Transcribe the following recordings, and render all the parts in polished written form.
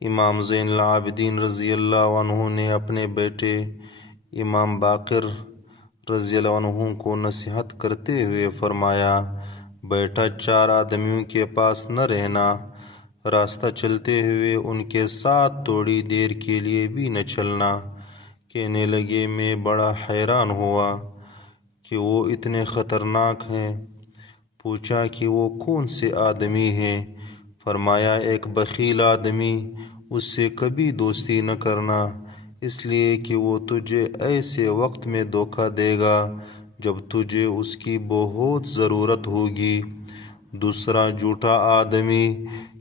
امام زین العابدین رضی اللہ عنہ نے اپنے بیٹے امام باقر رضی اللہ عنہ کو نصیحت کرتے ہوئے فرمایا، بیٹا 4 آدمیوں کے پاس نہ رہنا، راستہ چلتے ہوئے ان کے ساتھ تھوڑی دیر کے لیے بھی نہ چلنا۔ کہنے لگے، میں بڑا حیران ہوا کہ وہ اتنے خطرناک ہیں۔ پوچھا کہ وہ کون سے آدمی ہیں؟ فرمایا، ایک بخیل آدمی، اس سے کبھی دوستی نہ کرنا، اس لیے کہ وہ تجھے ایسے وقت میں دھوکہ دے گا جب تجھے اس کی بہت ضرورت ہوگی۔ دوسرا جھوٹا آدمی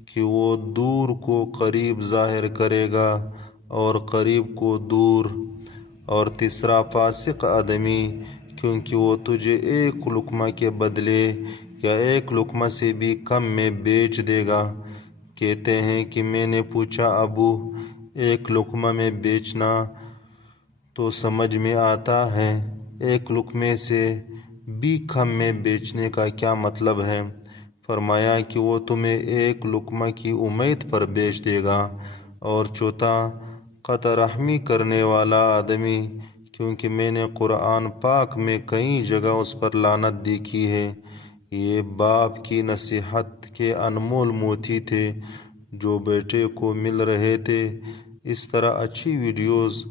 کہ وہ دور کو قریب ظاہر کرے گا اور قریب کو دور۔ اور تیسرا فاسق آدمی، کیونکہ وہ تجھے ایک لقمہ کے بدلے یا ایک لقمہ سے بھی کم میں بیچ دے گا۔ کہتے ہیں کہ میں نے پوچھا، ابو، ایک لقمہ میں بیچنا تو سمجھ میں آتا ہے، ایک لقمے سے بھی کم میں بیچنے کا کیا مطلب ہے؟ فرمایا کہ وہ تمہیں ایک لقمہ کی امید پر بیچ دے گا۔ اور چوتھا قطع رحمی کرنے والا آدمی، کیونکہ میں نے قرآن پاک میں کئی جگہ اس پر لعنت دیکھی ہے۔ یہ باپ کی نصیحت کے انمول موتی تھے جو بیٹے کو مل رہے تھے۔ اس طرح اچھی ویڈیوز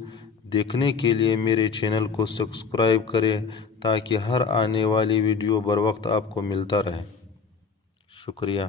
دیکھنے کے لیے میرے چینل کو سبسکرائب کریں تاکہ ہر آنے والی ویڈیو بر وقت آپ کو ملتا رہے۔ شکریہ۔